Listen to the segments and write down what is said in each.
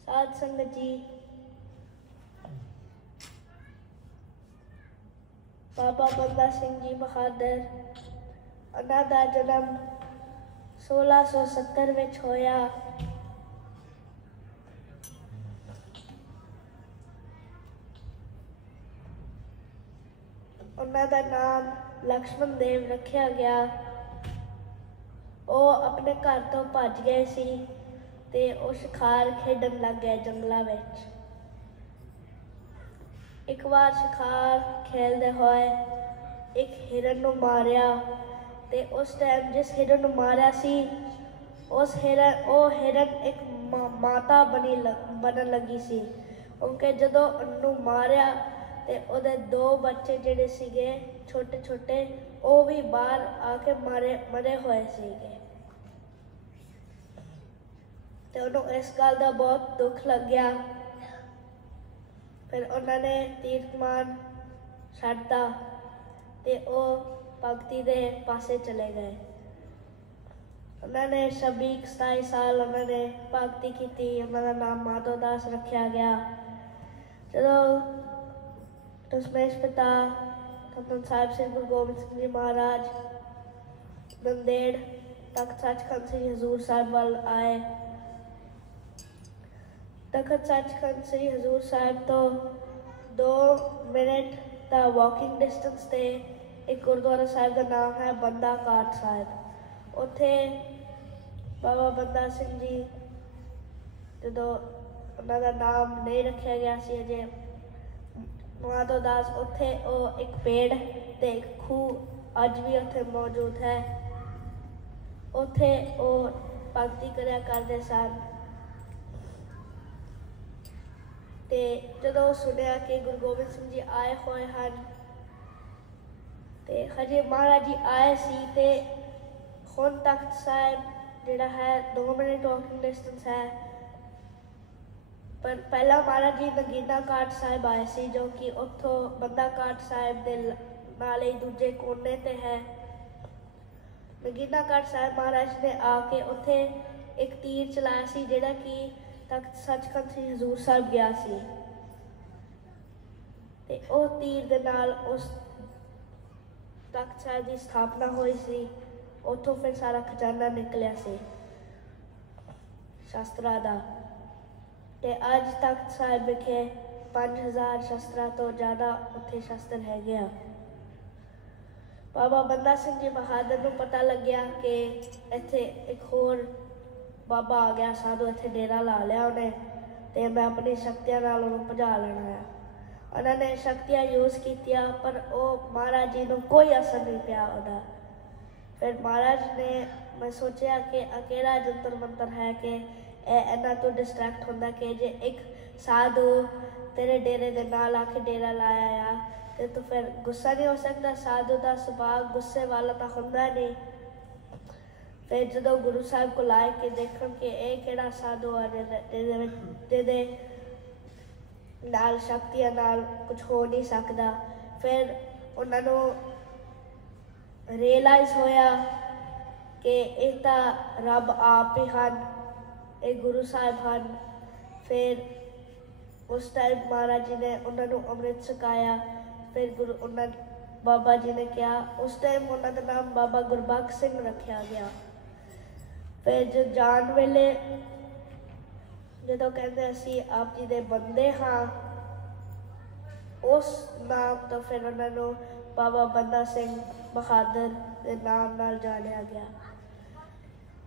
साध संगत जी, बाबा बंदा सिंह जी बहादुर उन्हां दा जन्म 1670 विच होया। उन्हां दा नाम लक्ष्मण देव रखिया गया। वो अपने घर तो भज गए सी ते वो शिकार खेडन लग गए जंगलों विच। एक बार शिकार खेलते हुए एक हिरन नूं मारिया ते उस टाइम जिस हिरन नूं मारिया सी उस हिरन एक माता बनन लगी सी, क्योंकि जदों उन्नू मारिया ते उहदे दो बच्चे जिहड़े सीगे छोटे छोटे वो भी बाहर आके मरे हुए सीगे। ते उन्हों इस गल का बहुत दुख लग गया। फिर उन्होंने तीर कमान छड्डता ते वो भगती दे पासे चले गए। उन्होंने 26-27 साल उन्होंने भगती की। उन्होंने नाम माधव दास रखा गया। जो दशमेश पिता धੰन साहिब श्री गुरु गोबिंद सिंह जी महाराज नंदेड़ तख्त सचखंड श्री हजूर साहिब वाल आए। तख्त सचखंड श्री हजूर साहिब तो 2 मिनट का वॉकिंग डिस्टेंस से एक गुरुद्वारा साहिब का नाम है बंदा घाट साहिब। उत्थे बाबा बंदा सिंह जी जो उन्होंने नाम नहीं रखा गया सी अजे माधव दास, उत्थे वो एक पेड़ ते एक खूह अज भी उत्थे मौजूद है। उत्थे वो भगती करया करते सन। ते जदों सुनिया कि गुरु गोबिंद सिंह जी आए हुए हैं ते हजे महाराज जी आए सी ते हुण तख्त साहिब जिहड़ा है 2 मिनट वॉकिंग डिस्टेंस है। पर पहला महाराज जी नगीना घाट साहिब आए सी जो कि उत्थों बंदा घाट साहिब दे नाल ही दूजे कोने ते है। नगीना घाट साहिब महाराज ने आके उत्थे एक तीर चलाया सी जिहड़ा कि तख्त सचखंड श्री हजूर साहिब गया सी ते ओ तीर दे नाल उस तख्त साहिब की स्थापना हुई सी। उत्थों फिर सारा खजाना निकलिया सी शास्त्रा दा ते अज तख्त साहिब विखे 5000 शस्त्रां तो ज़्यादा उत्थे शस्त्र है गया। बाबा बंदा सिंह जी बहादुर नूं पता लग गया कि इत्थे एक होर बाबा आ गया, साधु इत्थे डेरा ला लिया उन्हें ते मैं अपनी शक्तियां नाल उन्हें भजा लेना है। उन्होंने शक्तियां यूज़ कीतियां पर वो महाराज जी नूं कोई असर नहीं पिया उहदा। फिर महाराज ने मैं सोचा कि अकेला जंतर मंतर है कि इन्ना तो डिस्ट्रैक्ट होंदा कि जे एक साधु तेरे डेरे दे नाल आके डेरा लाया आ ते तो फिर गुस्सा नहीं हो सकता। साधु का सुभाव गुस्से वाला तो होंदा नहीं। फिर जो गुरु साहिब को लाए के देखन कि यह केड़ा साधु आ जिहदे नाल शक्तियां नाल कुछ हो नहीं सकता। फिर उन्होंने रियलाइज होया कि ये तो रब आप ही हैं, ये गुरु साहिब हैं। फिर उस टाइम महाराज जी ने उन्होंने अमृत छकाया। फिर बाबा जी ने कहा उस टाइम उन्होंने नाम बाबा गुरबख्श सिंह रखा गया। फिर जो जान वेले जो कहते असी आप जी दे बंदे हाँ, उस नाम तो फिर उन्होंने बाबा बंदा सिंह बहादुर के नाम नाल जानिया गया।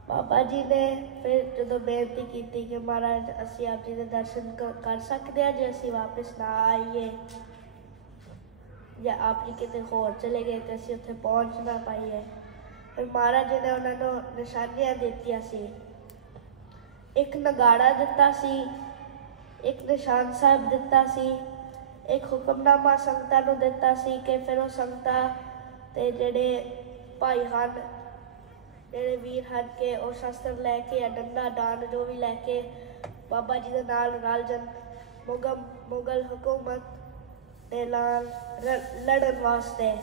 बाबा जी ने फिर जो बेनती की कि महाराज असी आप जी के दर्शन कर सकते हैं जो असी वापस ना आईए या आप जी कितने होर चले गए तो असी उत्थे पहुँच ना पाइए। फिर महाराज जी ने उन्होंने निशानियां दित्तियां सी, एक नगाड़ा दिता सी, एक निशान साहिब दिता सी, एक हुक्मनामा संगतां नूं दिता सी कि फिर वो संगतां ते जिहड़े भाई हन जिहड़े वीर हन के वो शस्त्र लैके या डंडा डांड जो भी लैके बाबा जी दे नाल रल जन मुगल हुकूमत दे नाल लड़न वास्ते।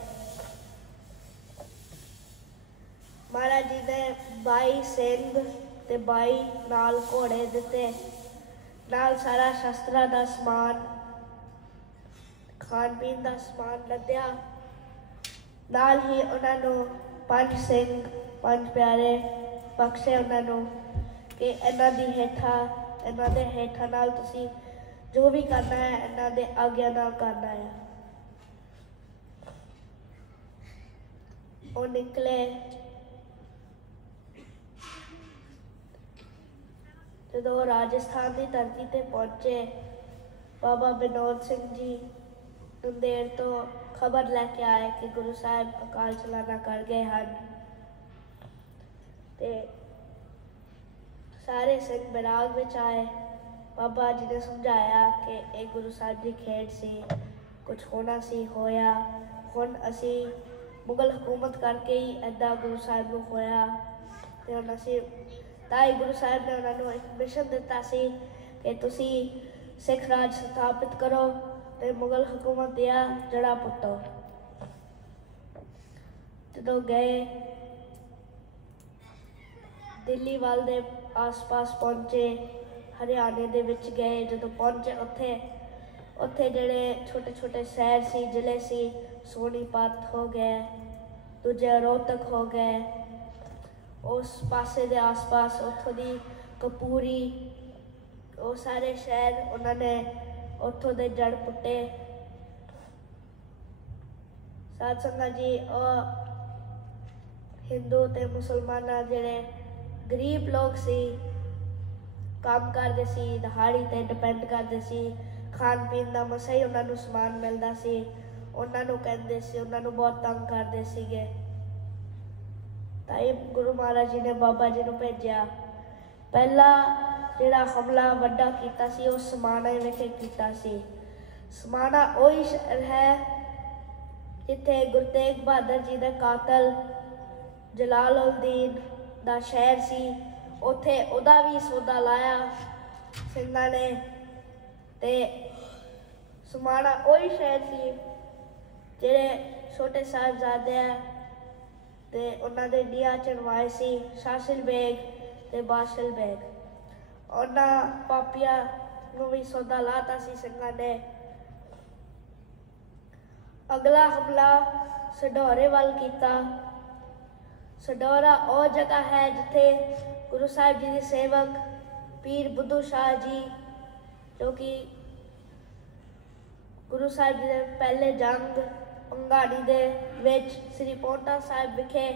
महाराज जी ने 22 सिंह ते 22 नाल घोड़े दिते नाल सारा शस्त्रा का समान, खान पीन का समान लद्या। नाल ही उन्होंने 5 सिंह 5 प्यारे बख्शे उन्होंने कि इन्हां दी हेठा इन्हां दे हेठा नाल तुसी जो भी करना है इन्हां दे आग्या नाल करना है। वो निकले जो राजस्थान की धरती ते पहुंचे, बाबा विनोद सिंह जी देर तो खबर लैके आए कि गुरु साहब अकाल चलाना कर गए हैं। ते सारे सिंह बैराग विच आए। बाबा जी ने समझाया कि एक गुरु साहब की खेड सी, कुछ होना सी होया, हुण असी मुगल हुकूमत करके ही ऐदा गुरु साहब को होया। ते हुण असी ताई गुरु साहब ने उन्होंने एक मिशन दिता सी कि तुसी सिख राज स्थापित करो ते मुगल हुकूमत दिया जड़ा पुट्टो। जो गए दिल्ली वाल दे आस पास पहुंचे, हरियाणे दे विच गए। जो पहुंचे उत्थे उत्थे जड़े छोटे छोटे शहर सी, जिले सी, सोनीपत हो गए, दूजे रोहतक हो गए, उस पासे दे आस पास उत्थों दी कपूरी, वो सारे शहर उन्होंने उत्थों दे जड़ पुट्टे। साध संगत जी और हिंदू ते मुसलमान जेड़े गरीब लोग सी, काम करते सी, दिहाड़ी ते डिपेंड करते सी, खान पीन का मसा ही उन्होंने समान मिलता सी, उन्होंने कहते सी, उन्होंने बहुत तंग करते सीगे। ताई गुरु महाराज जी ने बाबा जी को भेजा। पहला जिहड़ा हमला वड्डा कीता सी वो समाणा विखे कीता सी। समाणा वही शहर है जिथे गुरु तेग बहादुर जी दे कातल जलाल उल दीन दा शहर सी, उत्थे उहदा भी सौदा लाया सिंघां ने। ते समाणा वही शहर सी जिहड़े छोटे साहिबजादे ते उन्हां दे डिया चढ़वाए सी शासिल बेग ते बाशिल बेग। उन्हां पापिया नूं भी सौदा लाता सी सिंघां ने। अगला हमला सढौरे वाल कीता। सढौरा वो जगह है जिथे गुरु साहिब जी के सेवक पीर बुद्धू शाह जी, जो कि गुरु साहिब जी के पहले जंग पंगाड़ी दे विच श्री पौंटा साहिब विखे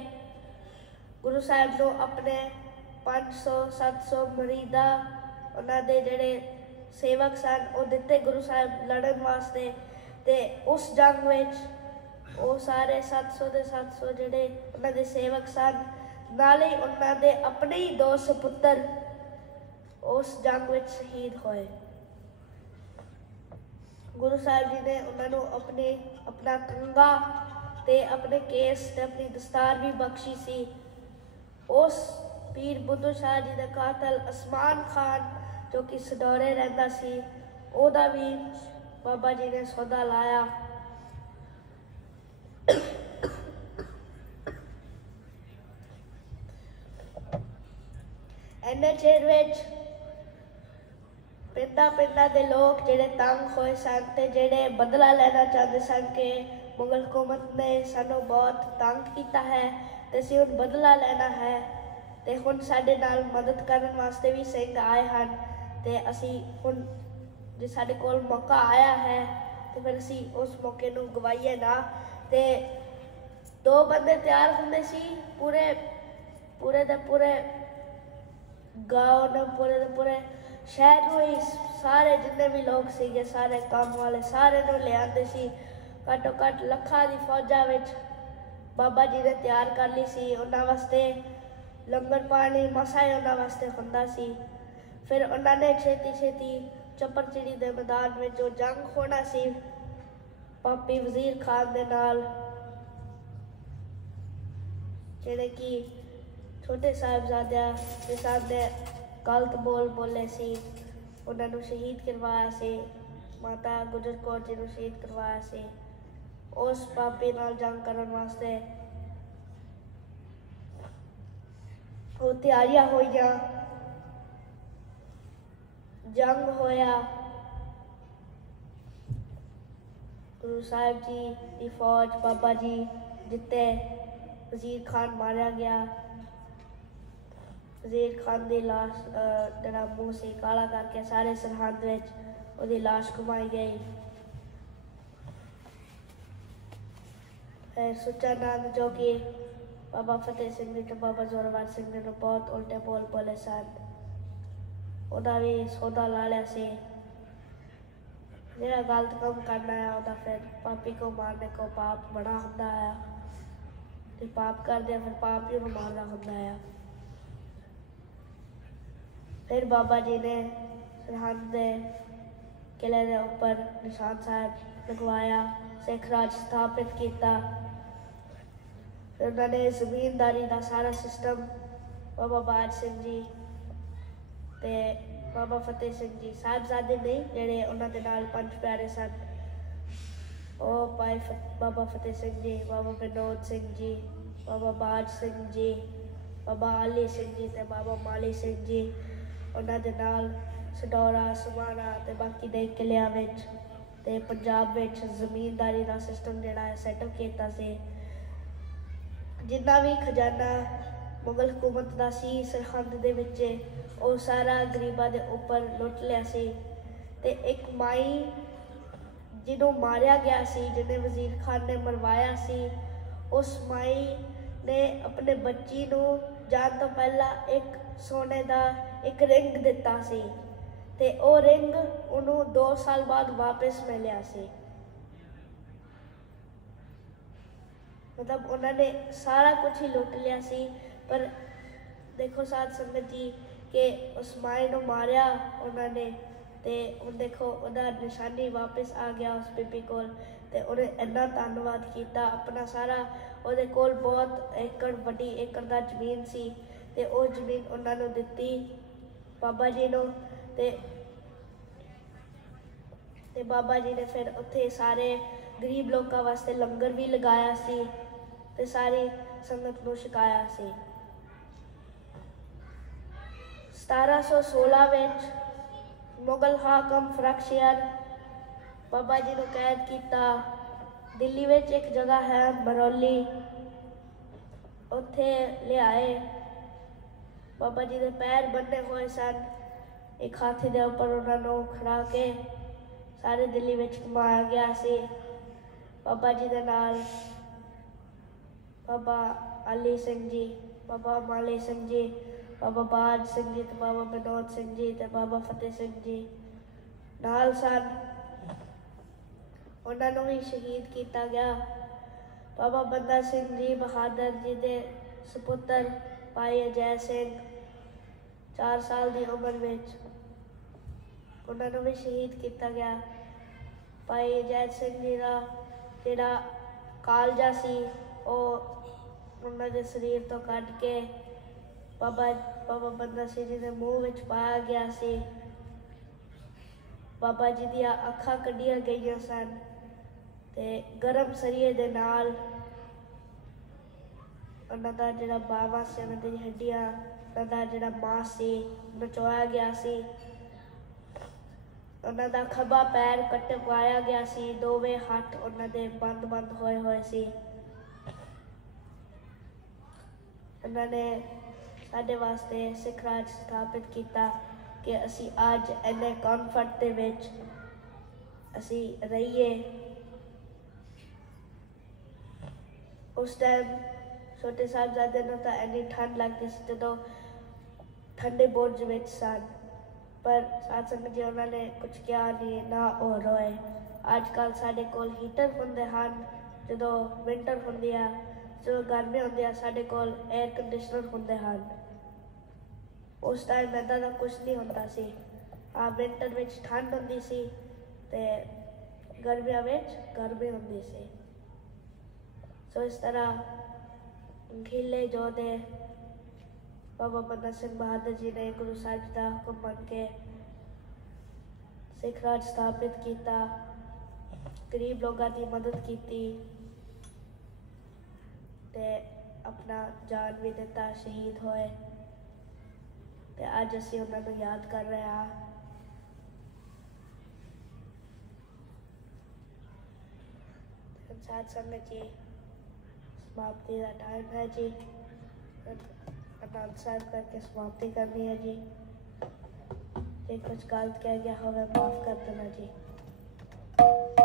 गुरु साहिब को अपने 500-700 मरीदा उन्होंने जेड़े सेवक सन वो दिते गुरु साहिब लड़न वास्ते। ते उस जंग विच वो सारे 700 के 700 जेड़े उन्होंने सेवक सन, नाले उन्होंने अपने ही 2 सपुत्र उस जंग विच शहीद होए। गुरु साहिब जी ने उन्होंने अपना कंगा ते अपने केस ते अपनी दस्तार भी बख्शी सी। उस पीर बुद्धू शाह जी का कातल असमान खान जो कि सढौरे रहता सी, ओदा भी बाबा जी ने सौदा लाया। इन्ने चिर विच पिंडा के लोग जेड़े तंग होए सन ते जेड़े बदला लेना चाहते सन कि मुगल हुकूमत ने सानू बहुत तंग किया है ते असीं हुण बदला लेना है ते हुण साडे नाल मदद करन वास्ते भी सिंह आए हैं। ते असीं हुण जे साडे कोल मौका आया है तो फिर असीं उस मौके नूं गवाईए ना। ते 2 बंदे तैयार हुंदे सी, पूरे दे पूरे गाँव ने पूरे दे पूरे शहर में ही सारे जितने भी लोग सीगे, सारे काम वाले सारे नूं ले आंदे सी। घट्टो घट्ट लखा की फौजा विच बाबा जी ने तैयार कर ली सी। उन्हां वास्ते लंगर पानी मसा ही उन्हां वास्ते हुंदा सी। फिर उन्होंने छेती चपरचिड़ी के मैदान में जो जंग होना सी पापी वजीर खान दे नाल, जिहड़े कि छोटे साहिबजादे के सामने गलत बोल बोले सी, उन्होंने शहीद करवाया सी। माता गुजर कौर जी को शहीद करवाया सी। उस पापी नाल जंग करन वास्ते वो तैयारियां होईयां। जंग होया, गुरु साहिब जी की फौज बाबा जी जिते, वजीर खान मारिया गया। वजीर खान की लाश जरा मुँह से काला करके सारे सरहद विच उसकी लाश घुमाई गई। फिर सुच्चा नंद जो कि बाबा फतेह सिंह जी तो बाबा जोरावर सिंह जी ने बहुत उल्टे बोल बोले सन, उहदा भी सौदा ला लिया से। जेड़ा गलत काम करना है उहदा फिर पापी को मारने को पाप बड़ा होंदा है, ते पाप कर दिया फिर पाप ही मारना होंदा है। फिर बाबा जी ने सरहद के किले के ऊपर निशान साहब लगवाया, सिख राज स्थापित किया। फिर उन्होंने जमींदारी का सारा सिस्टम बाबा बाज सिंह जी ते बाबा फतेह सिंह जी, साहिबजादे नहीं जेड़े उन्होंने नाल पंज प्यारे सन, वो भाई बाबा फतेह सिंह जी, बाबा विनोद सिंह जी, बाबा बाज सिंह जी, बाबा आली सिंह जी ते बाबा माली सिंह जी, उन्होंने नाल सडौरा समाना ते बाकी दे किलियां विच ते पंजाब विच जमींदारी का सिस्टम जिहड़ा है सैटअप किया से। जिन्ना भी खजाना मुगल हुकूमत का सी सरहद दे विच वो सारा गरीबां दे ऊपर लुट लिया सी। ते एक माई जिन्हों मारिया गया सी, जिन्हें वजीर खान ने मरवाया सी, उस माई ने अपने बच्ची नूं जान तो पहला एक सोने का एक रिंग दिता सी ते ओ रिंग उन्होंने 2 साल बाद वापस मिलिया सी। मतलब उन्होंने सारा कुछ ही लुट लिया सी। पर देखो साध संगत जी कि उस माए नूं मारिया उन्होंने ते हुण देखो उहदा निशानी वापस आ गया उस बीबी कोल, ते उन्हें इन्ना धन्नवाद किया। अपना सारा उहदे कोल बहुत एकड़ वड्डी एकड़ दा जमीन सी ते वो जमीन उन्होंने दिती बाबा जी नूं ते बाबा जी ने फिर उत्थे सारे गरीब लोगों वास्ते लंगर भी लगाया सी ते सारी संगत नूं छकाया सी। 1716 विच मुगल हाकम फरख्शियर बाबा जी नूं कैद किया। दिल्ली विच एक जगह है बरौली, उत्थे लियाए। बाबा जी के पैर बन्ने हुए सन, एक हाथी के उपर उन्होंने खड़ा के सारे दिल्ली विच घुमाया गया सी। बाबा जी के नाल बाबा आली सिंह जी, बाबा माली सिंह जी, बाबा बाज सिंह जी ते बाबा विनोद सिंह जी ते बाबा फतेह सिंह जी नाल सन। उन्होंने भी शहीद किया गया। बाबा बंदा सिंह जी बहादुर जी के सपुत्र भाई अजय सिंह 4 साल की उम्र में उन्होंने भी शहीद किया गया। भाई अजय सिंह जी का जिहड़ा कालजा सी वो उन्होंने शरीर तो कट के बाबा बंदा सिंह जी के मुँह में पाया गया सी। बाबा जी दी अखां कढ़िया गई सन ते गर्म सरिये दे नाल उन्हों का जिहड़ा बावा से उन्होंने हड्डियां उन्हों का जिहड़ा मांस से नचोया गया सी। उन्हों का खब्बा पैर कटवाया गया सी, दोवें हथ उन्होंने बंद बंद होए हुए सी। उन्होंने साडे वास्ते सिख राज स्थापित किया कि असी अज इन्ने कंफर्ट दे विच असी रहीए। उस टाइम छोटे साहिबजादे नूं तां इन्नी ठंड लगती सी जदों ठंडे बुर्ज विच सन, पर साध संगत जी उन्होंने कुछ किया नहीं ना हो रोए। अजकल साडे कोल हीटर हुंदे हन, जदों विंटर हुंदी है, जो गर्मी होंदी है साडे कोल एयर कंडीशनर हुंदे हन। उस टाइम इदां दा कुछ नहीं होंदा सी। विंटर विच ठंड हुंदी सी ते गर्मियां विच गर्मी हुंदी सी। सो इस तरह खिले जो दे बाबा बंदा सिंह बहादुर जी ने गुरु साहिब का हुक्म मन के सिख राज स्थापित किया, गरीब लोगों की मदद की ते अपना जान भी दिता, शहीद होए ते अज असी उन्होंने याद कर रहे हैं। साथ संगत जी समाप्ति का टाइम है जी। आनंद साहब करके समाप्ति करनी है जी। जे कुछ गलत कह गया हो माफ़ कर देना जी।